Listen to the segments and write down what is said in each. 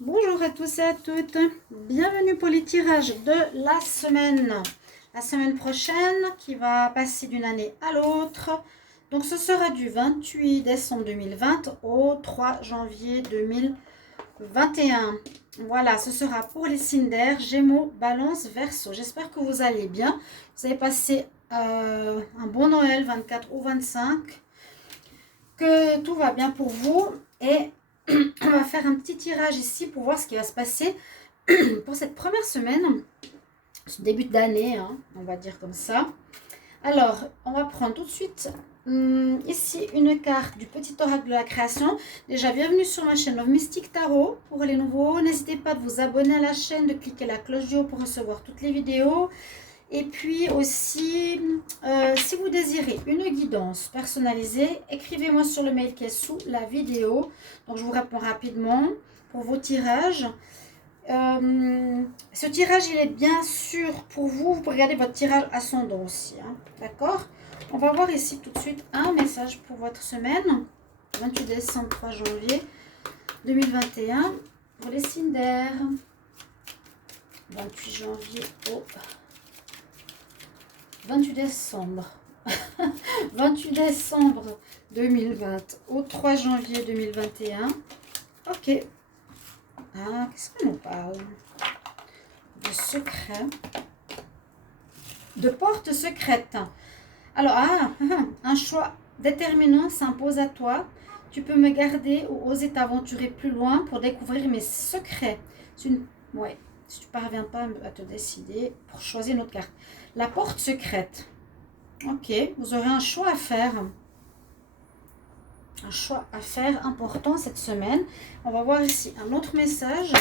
Bonjour à tous et à toutes, bienvenue pour les tirages de la semaine prochaine qui va passer d'une année à l'autre. Donc ce sera du 28 décembre 2020 au 3 janvier 2021. Voilà, ce sera pour les signes d'air, Gémeaux, Balance, Verseau. J'espère que vous allez bien, vous avez passé un bon Noël 24 ou 25, que tout va bien pour vous et on va faire un petit tirage ici pour voir ce qui va se passer pour cette première semaine, ce début d'année, hein, on va dire comme ça. Alors, on va prendre tout de suite ici une carte du petit oracle de la création. Déjà, bienvenue sur ma chaîne Love Mystic Tarot. Pour les nouveaux, n'hésitez pas de vous abonner à la chaîne, de cliquer la cloche du haut pour recevoir toutes les vidéos. Et puis aussi, si vous désirez une guidance personnalisée, écrivez-moi sur le mail qui est sous la vidéo. Donc, je vous réponds rapidement pour vos tirages. Ce tirage, il est bien sûr pour vous. Vous pouvez regarder votre tirage ascendant aussi. Hein, d'accord? On va voir ici tout de suite un message pour votre semaine. 28 décembre, 3 janvier 2021. Pour les signes d'air. 28 janvier au 28 décembre. 28 décembre 2020 au 3 janvier 2021. Ok. Ah, qu'est-ce qu'on nous parle? De secret. De porte secrète. Alors, un choix déterminant s'impose à toi. Tu peux me garder ou oser t'aventurer plus loin pour découvrir mes secrets. Ouais, si tu ne parviens pas à te décider pour choisir une autre carte. La porte secrète. Ok, vous aurez un choix à faire. Un choix à faire important cette semaine. On va voir ici un autre message.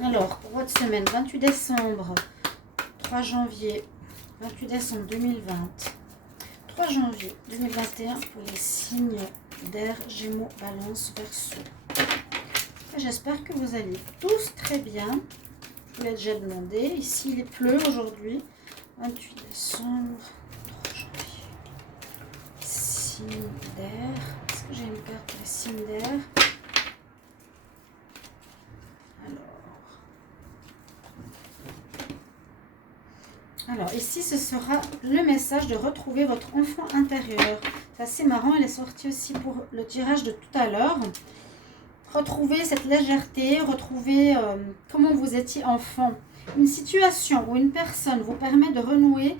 Alors, pour votre semaine, 28 décembre, 3 janvier, 28 décembre 2020, 3 janvier 2021 pour les signes d'air, Gémeaux, Balance, Verseau. J'espère que vous allez tous très bien. Je vous l'ai déjà demandé. Ici, il pleut aujourd'hui. 28 décembre, 3 janvier. Signe d'air. Est-ce que j'ai une carte pour les signes d'air? Alors, ici, ce sera le message de retrouver votre enfant intérieur. C'est assez marrant, elle est sortie aussi pour le tirage de tout à l'heure. Retrouver cette légèreté, retrouver comment vous étiez enfant. Une situation ou une personne vous permet de renouer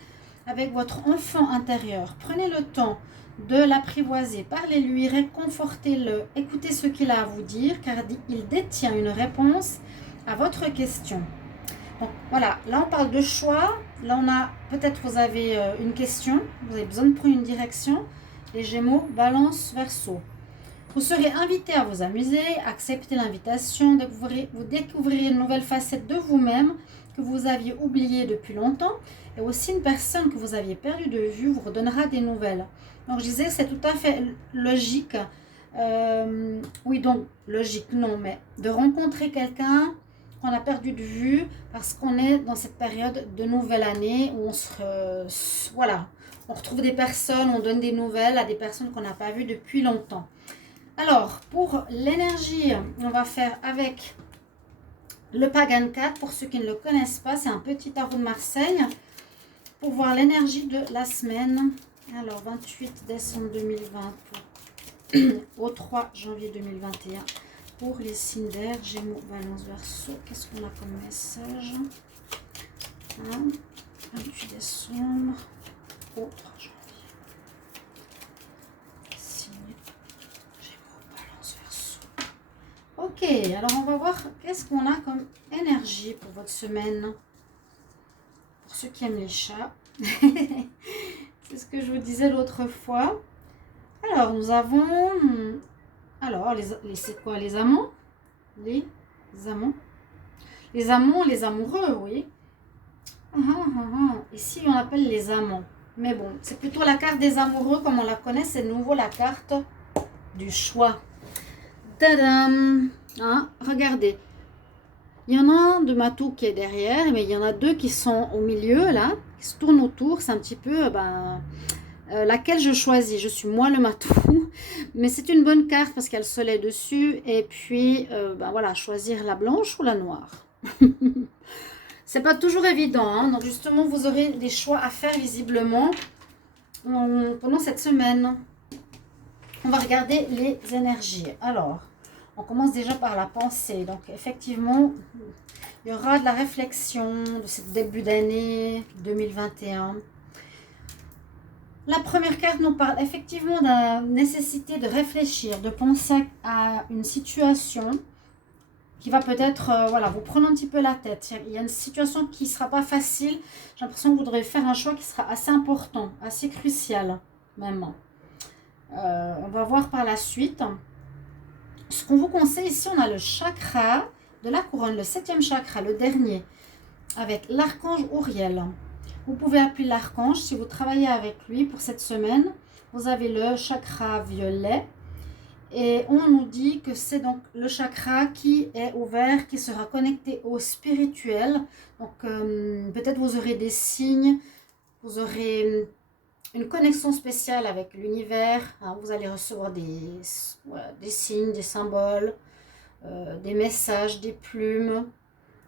avec votre enfant intérieur. Prenez le temps de l'apprivoiser, parlez-lui, réconfortez-le, écoutez ce qu'il a à vous dire, car il détient une réponse à votre question. Donc voilà, là on parle de choix, là on a, peut-être vous avez une question, vous avez besoin de prendre une direction, les Gémeaux, Balance, Verseau. Vous serez invité à vous amuser, accepter l'invitation, vous découvrirez une nouvelle facette de vous-même que vous aviez oubliée depuis longtemps, et aussi une personne que vous aviez perdue de vue vous redonnera des nouvelles. Donc je disais, c'est tout à fait logique, oui donc logique non, mais de rencontrer quelqu'un qu'on a perdu de vue parce qu'on est dans cette période de nouvelle année où on retrouve des personnes, on donne des nouvelles à des personnes qu'on n'a pas vues depuis longtemps. Alors, pour l'énergie, on va faire avec le Pagan 4. Pour ceux qui ne le connaissent pas, c'est un petit tarot de Marseille pour voir l'énergie de la semaine. Alors, 28 décembre 2020 au 3 janvier 2021. Pour les signes d'air, Gémeaux, Balance, Verseau, qu'est-ce qu'on a comme message? 28 décembre au 3 janvier. Signe Gémeaux, Balance, Verseau. Ok, alors on va voir qu'est-ce qu'on a comme énergie pour votre semaine. Pour ceux qui aiment les chats. C'est ce que je vous disais l'autre fois. Alors, nous avons... Alors, c'est quoi les amants? Les amants. Les amants, les amoureux, oui. Ici, on appelle les amants. Mais bon, c'est plutôt la carte des amoureux, comme on la connaît. C'est de nouveau la carte du choix. Tadam! Hein, regardez. Il y en a un de Matou qui est derrière, mais il y en a deux qui sont au milieu, là, qui se tournent autour. C'est un petit peu laquelle je choisis. Je suis moi le matou, mais c'est une bonne carte parce qu'il y a le soleil dessus. Et puis, ben voilà, choisir la blanche ou la noire. C'est pas toujours évident, hein. Donc justement, vous aurez des choix à faire visiblement pendant cette semaine. On va regarder les énergies. Alors, on commence déjà par la pensée. Donc effectivement, il y aura de la réflexion de ce début d'année 2021. La première carte nous parle effectivement de la nécessité de réfléchir, de penser à une situation qui va peut-être voilà, vous prendre un petit peu la tête. Il y a une situation qui ne sera pas facile. J'ai l'impression que vous devrez faire un choix qui sera assez important, assez crucial même. On va voir par la suite. Ce qu'on vous conseille ici, on a le chakra de la couronne, le 7e chakra, le dernier, avec l'archange Uriel. Vous pouvez appeler l'archange si vous travaillez avec lui pour cette semaine. Vous avez le chakra violet. Et on nous dit que c'est donc le chakra qui est ouvert, qui sera connecté au spirituel. Donc peut-être vous aurez des signes, vous aurez une connexion spéciale avec l'univers. Hein, vous allez recevoir des signes, des symboles, des messages, des plumes.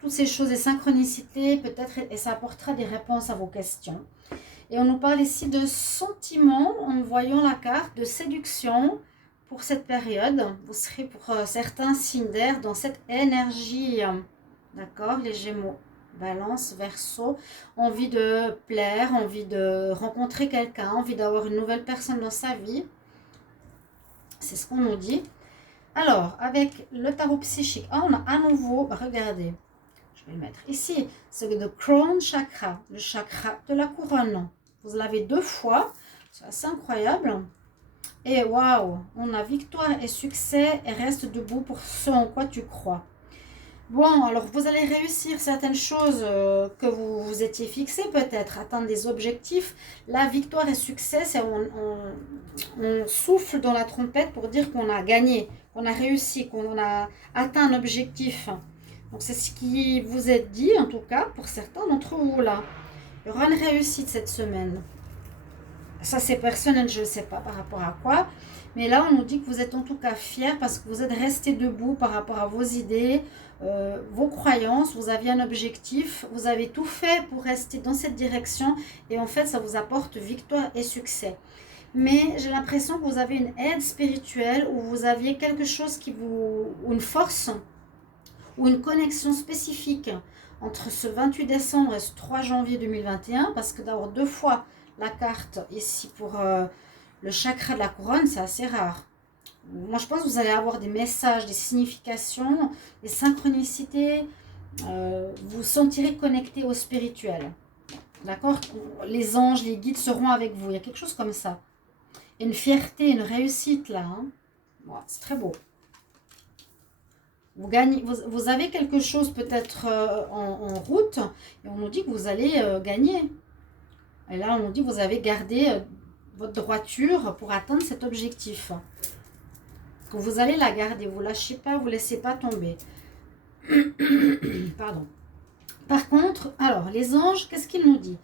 Toutes ces choses, des synchronicités, peut-être, et ça apportera des réponses à vos questions. Et on nous parle ici de sentiments en voyant la carte de séduction pour cette période. Vous serez pour certains signes d'air dans cette énergie. D'accord, les Gémeaux, Balance, Verseau, envie de plaire, envie de rencontrer quelqu'un, envie d'avoir une nouvelle personne dans sa vie. C'est ce qu'on nous dit. Alors, avec le tarot psychique, on a à nouveau, regardez. Je vais le mettre ici, c'est le crown chakra, le chakra de la couronne. Vous l'avez 2 fois, c'est assez incroyable. Et waouh, on a victoire et succès et reste debout pour ce en quoi tu crois. Bon, alors vous allez réussir certaines choses que vous vous étiez fixées peut-être, atteindre des objectifs. La victoire et succès, c'est on souffle dans la trompette pour dire qu'on a gagné, qu'on a réussi, qu'on a atteint un objectif. Donc c'est ce qui vous est dit, en tout cas, pour certains d'entre vous là. Il y aura une réussite cette semaine. Ça c'est personnel, je ne sais pas par rapport à quoi. Mais là, on nous dit que vous êtes en tout cas fiers parce que vous êtes resté debout par rapport à vos idées, vos croyances. Vous aviez un objectif, vous avez tout fait pour rester dans cette direction. Et en fait, ça vous apporte victoire et succès. Mais j'ai l'impression que vous avez une aide spirituelle ou vous aviez quelque chose qui vous... ou une force ou une connexion spécifique entre ce 28 décembre et ce 3 janvier 2021, parce que d'avoir 2 fois la carte ici pour le chakra de la couronne, c'est assez rare. Moi, je pense que vous allez avoir des messages, des significations, des synchronicités, vous sentirez connecté au spirituel. D'accord? Les anges, les guides seront avec vous, il y a quelque chose comme ça. Une fierté, une réussite là. Hein? Ouais, c'est très beau. Vous gagnez, vous avez quelque chose peut-être en route et on nous dit que vous allez gagner. Et là, on nous dit que vous avez gardé votre droiture pour atteindre cet objectif. Que vous allez la garder, vous ne lâchez pas, vous ne laissez pas tomber. Pardon. Par contre, alors, les anges, qu'est-ce qu'ils nous disent?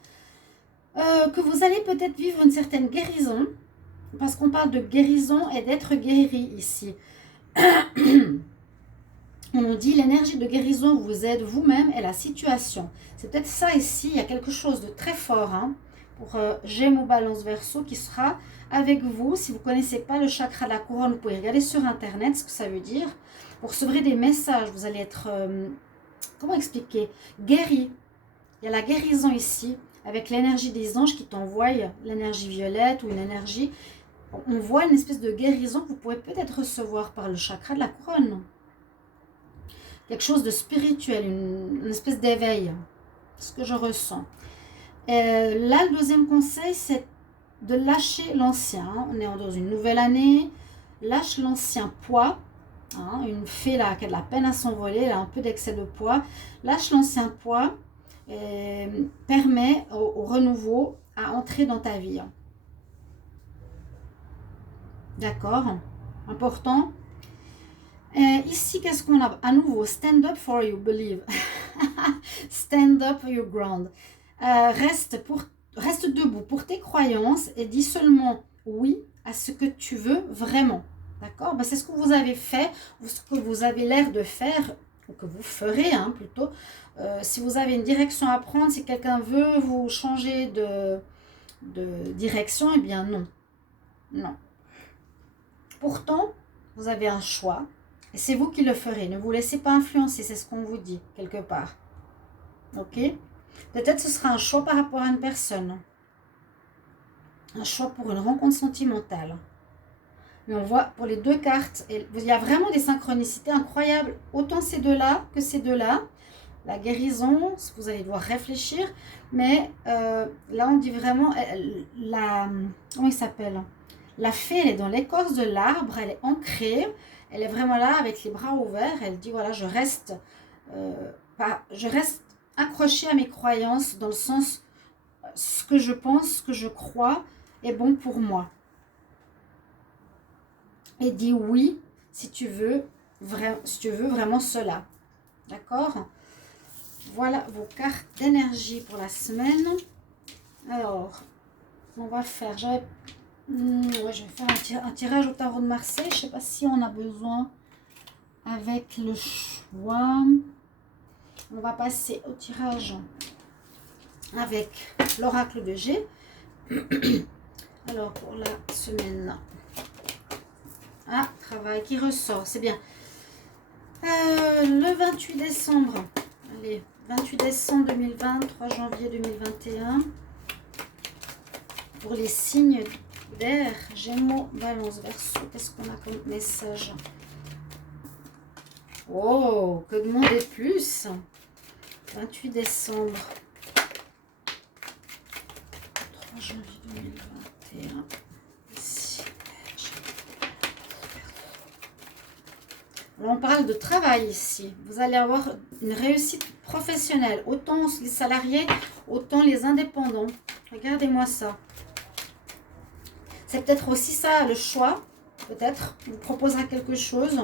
Que vous allez peut-être vivre une certaine guérison, parce qu'on parle de guérison et d'être guéri ici. On nous dit l'énergie de guérison vous aide vous-même et la situation. C'est peut-être ça ici, il y a quelque chose de très fort hein, pour Gémeaux, Balance, Verseau qui sera avec vous. Si vous ne connaissez pas le chakra de la couronne, vous pouvez regarder sur internet ce que ça veut dire. Vous recevrez des messages, vous allez être, comment expliquer, guéri. Il y a la guérison ici avec l'énergie des anges qui t'envoient l'énergie violette ou une énergie. On voit une espèce de guérison que vous pourrez peut-être recevoir par le chakra de la couronne. Quelque chose de spirituel, une espèce d'éveil, ce que je ressens. Là, le deuxième conseil, c'est de lâcher l'ancien. On est dans une nouvelle année, lâche l'ancien poids. Hein, une fée là, qui a de la peine à s'envoler, elle a un peu d'excès de poids. Lâche l'ancien poids et permet au renouveau à entrer dans ta vie. D'accord? Important. Ici, qu'est-ce qu'on a? À nouveau, stand up for you, believe. Stand up your ground. Reste pour reste debout pour tes croyances et dis seulement oui à ce que tu veux vraiment. D'accord? Ben, c'est ce que vous avez fait, ou ce que vous avez l'air de faire, ou que vous ferez plutôt. Si vous avez une direction à prendre, si quelqu'un veut vous changer de direction, eh bien non. Non. Pourtant, vous avez un choix et c'est vous qui le ferez. Ne vous laissez pas influencer, c'est ce qu'on vous dit quelque part. Ok? Peut-être ce sera un choix par rapport à une personne. Un choix pour une rencontre sentimentale. Mais on voit pour les deux cartes, il y a vraiment des synchronicités incroyables. Autant ces deux-là que ces deux-là. La guérison, vous allez devoir réfléchir. Mais là, on dit vraiment, comment il s'appelle? La fée, elle est dans l'écorce de l'arbre, elle est ancrée. Elle est vraiment là avec les bras ouverts. Elle dit, voilà, je reste accrochée à mes croyances dans le sens, ce que je pense, ce que je crois est bon pour moi. Et dis oui si tu veux vraiment cela. D'accord? Voilà vos cartes d'énergie pour la semaine. Alors, on va faire... je vais faire un tirage au tarot de Marseille. Je ne sais pas si on a besoin avec le choix. On va passer au tirage avec l'oracle de G. Alors, pour la semaine... Ah, travail qui ressort, c'est bien. Le 28 décembre. Allez, 28 décembre 2020, 3 janvier 2021. Pour les signes d'air, Gémeaux, Balance, Verseau, qu'est-ce qu'on a comme message? Oh, que demander plus? 28 décembre. 3 janvier 2021. Alors, on parle de travail ici. Vous allez avoir une réussite professionnelle. Autant les salariés, autant les indépendants. Regardez-moi ça. C'est peut-être aussi ça le choix. Peut-être. On vous proposera quelque chose.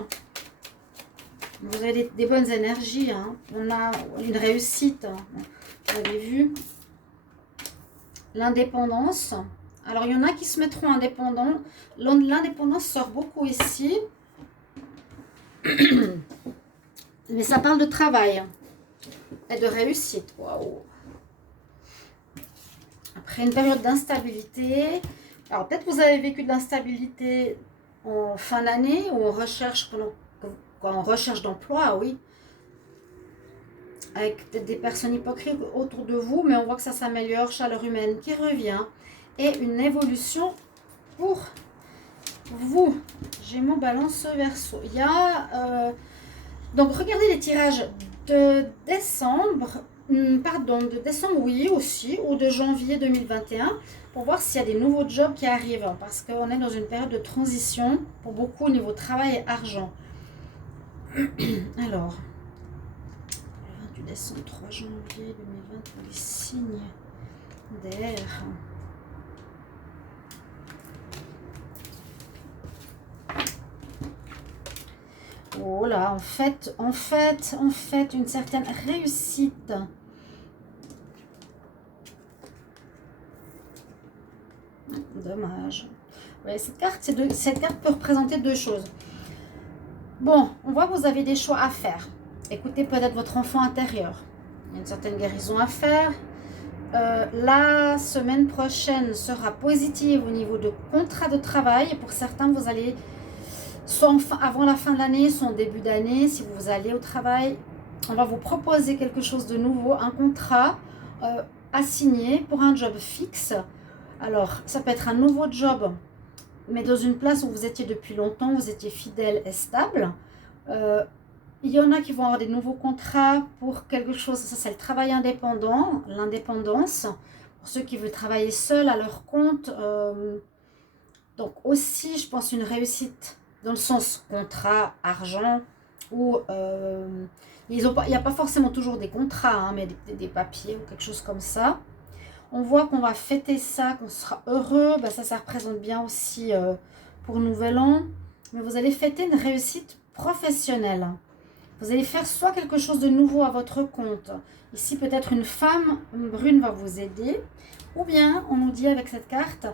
Vous avez des bonnes énergies. On a une réussite. Vous avez vu. L'indépendance. Alors, il y en a qui se mettront indépendants. L'indépendance sort beaucoup ici. Mais ça parle de travail et de réussite. Waouh! Après une période d'instabilité. Alors, peut-être vous avez vécu de l'instabilité en fin d'année ou en recherche d'emploi, oui. Avec peut-être des personnes hypocrites autour de vous, mais on voit que ça s'améliore. Chaleur humaine qui revient et une évolution pour vous. Gémeaux, Balance, Verseau. Il y a... donc, regardez les tirages de décembre, de décembre, oui, aussi, ou de janvier 2021, pour voir s'il y a des nouveaux jobs qui arrivent, parce qu'on est dans une période de transition, pour beaucoup au niveau travail et argent. Alors, le 28 décembre, 3 janvier 2020, pour les signes d'air. Oh là, en fait, une certaine réussite. Dommage. Ouais, cette carte peut représenter deux choses. Bon, on voit que vous avez des choix à faire. Écoutez peut-être votre enfant intérieur. Il y a une certaine guérison à faire. La semaine prochaine sera positive au niveau de contrat de travail. Pour certains, vous allez... soit avant la fin de l'année, soit en début d'année, si vous allez au travail, on va vous proposer quelque chose de nouveau, un contrat à signer pour un job fixe. Alors, ça peut être un nouveau job, mais dans une place où vous étiez depuis longtemps, vous étiez fidèle et stable. Il y en a qui vont avoir des nouveaux contrats pour quelque chose, ça c'est le travail indépendant, l'indépendance, pour ceux qui veulent travailler seuls à leur compte. Donc aussi, je pense, une réussite dans le sens contrat, argent, où il n'y a pas forcément toujours des contrats, mais des papiers ou quelque chose comme ça. On voit qu'on va fêter ça, qu'on sera heureux. Ben ça représente bien aussi pour Nouvel An. Mais vous allez fêter une réussite professionnelle. Vous allez faire soit quelque chose de nouveau à votre compte. Ici, peut-être une femme brune va vous aider. Ou bien, on nous dit avec cette carte,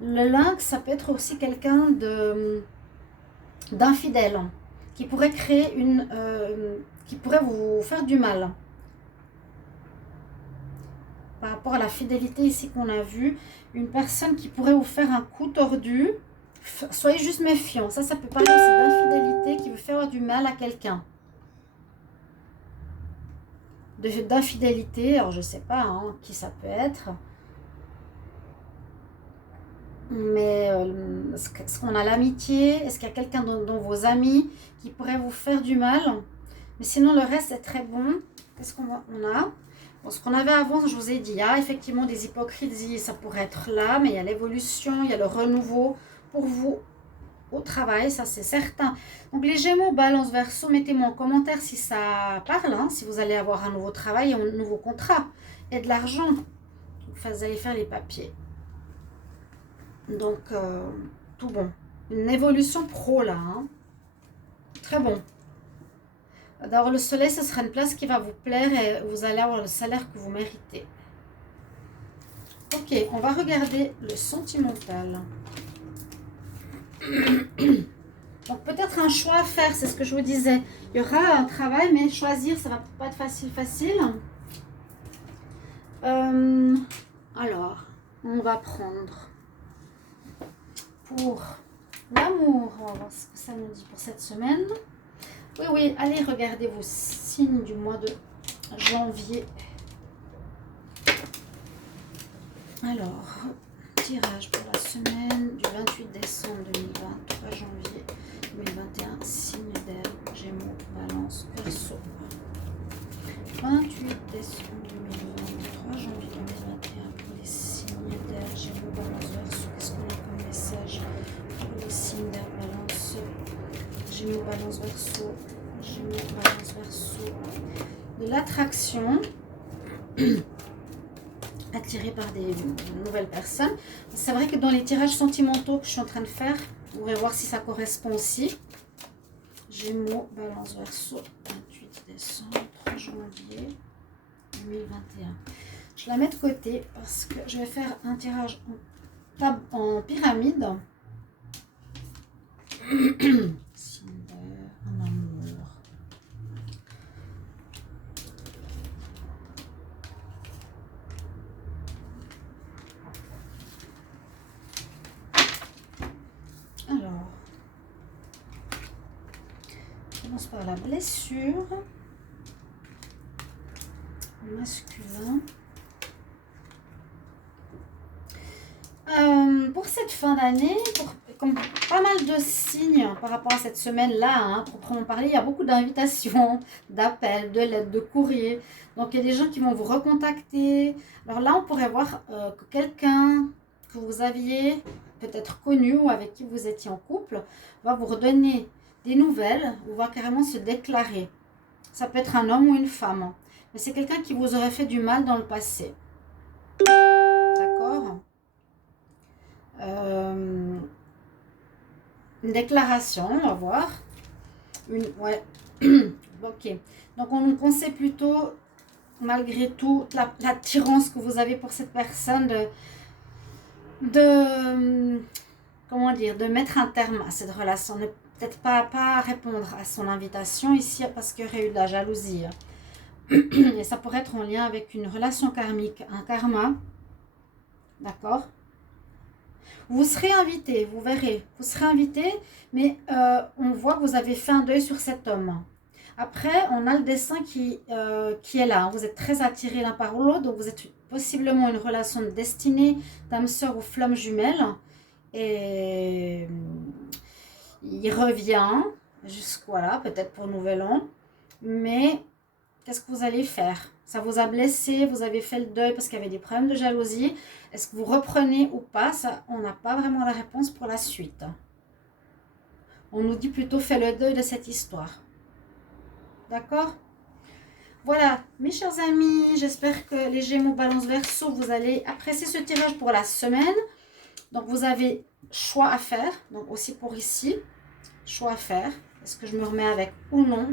le lynx, ça peut être aussi quelqu'un d'infidèle qui pourrait créer qui pourrait vous faire du mal. Par rapport à la fidélité ici qu'on a vu, une personne qui pourrait vous faire un coup tordu, soyez juste méfiants. Ça peut parler aussi d'infidélité qui veut faire du mal à quelqu'un. D'infidélité, alors je ne sais pas qui ça peut être. Mais est-ce qu'on a l'amitié? Est-ce qu'il y a quelqu'un dans vos amis qui pourrait vous faire du mal? Mais sinon, le reste est très bon. Qu'est-ce qu'on a? Bon, ce qu'on avait avant, je vous ai dit, il y a effectivement des hypocrisies, ça pourrait être là, mais il y a l'évolution, il y a le renouveau pour vous au travail, ça c'est certain. Donc les Gémeaux, Balance, Verseau, mettez-moi en commentaire si ça parle, si vous allez avoir un nouveau travail, un nouveau contrat et de l'argent. Vous allez faire les papiers. Donc, tout bon. Une évolution pro là. Très bon. D'avoir le soleil, ce sera une place qui va vous plaire et vous allez avoir le salaire que vous méritez. Ok, on va regarder le sentimental. Donc, peut-être un choix à faire, c'est ce que je vous disais. Il y aura un travail, mais choisir, ça va pas être facile. Alors, on va prendre pour l'amour. On va voir ce que ça nous dit pour cette semaine. Oui, allez, regardez vos signes du mois de janvier. Alors, tirage pour la semaine du 28 décembre 2023, janvier 2021, signe d'air, Gémeaux, Balance, Verseau. 28 décembre 2023, janvier 2021, pour les signes d'air, Gémeaux, Balance, Verseau. Qu'est-ce qu'on a comme message pour les signes d'air, Balance, Gémeaux, Balance, Verseau, Gémeaux, Balance, Verseau. De l'attraction, attiré par des nouvelles personnes. C'est vrai que dans les tirages sentimentaux que je suis en train de faire, vous pourrez voir si ça correspond aussi. Gémeaux, Balance, Verseau, 28 décembre, 3 janvier 2021. Je la mets de côté parce que je vais faire un tirage en pyramide. Signe d'air, en amour. Alors, on commence par la blessure. Masculin. Pour cette fin d'année, comme pas mal de signes par rapport à cette semaine-là, proprement parler, il y a beaucoup d'invitations, d'appels, de lettres, de courriers. Donc, il y a des gens qui vont vous recontacter. Alors là, on pourrait voir que quelqu'un que vous aviez peut-être connu ou avec qui vous étiez en couple va vous redonner des nouvelles ou va carrément se déclarer. Ça peut être un homme ou une femme. Mais c'est quelqu'un qui vous aurait fait du mal dans le passé. D'accord ? Une déclaration, on va voir. Ouais. Ok. Donc, on conseille plutôt, malgré tout, l'attirance que vous avez pour cette personne comment dire, de mettre un terme à cette relation. Ne peut-être pas répondre à son invitation ici parce qu'il y aurait eu de la jalousie. Et ça pourrait être en lien avec une relation karmique, un karma. D'accord ? Vous serez invité, vous verrez. Vous serez invité, mais on voit que vous avez fait un deuil sur cet homme. Après, on a le dessin qui est là. Vous êtes très attirés l'un par l'autre, donc vous êtes possiblement une relation de destinée, d'âme sœur ou flamme jumelle. Et il revient jusqu'à là, peut-être pour Nouvel An. Mais qu'est-ce que vous allez faire? Ça vous a blessé, vous avez fait le deuil parce qu'il y avait des problèmes de jalousie. Est-ce que vous reprenez ou pas? Ça, on n'a pas vraiment la réponse pour la suite. On nous dit plutôt fais le deuil de cette histoire. D'accord? Voilà, mes chers amis, j'espère que les Gémeaux, Balance, Verseau, vous allez apprécier ce tirage pour la semaine. Donc, vous avez choix à faire. Donc, aussi pour ici, choix à faire. est-ce que je me remets avec ou non,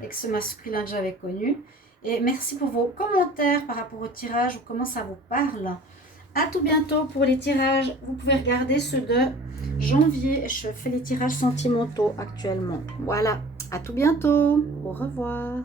avec ce masculin que j'avais connu. Et merci pour vos commentaires par rapport au tirage ou comment ça vous parle. À tout bientôt pour les tirages. Vous pouvez regarder ceux de janvier. Je fais les tirages sentimentaux actuellement. Voilà, à tout bientôt. Au revoir.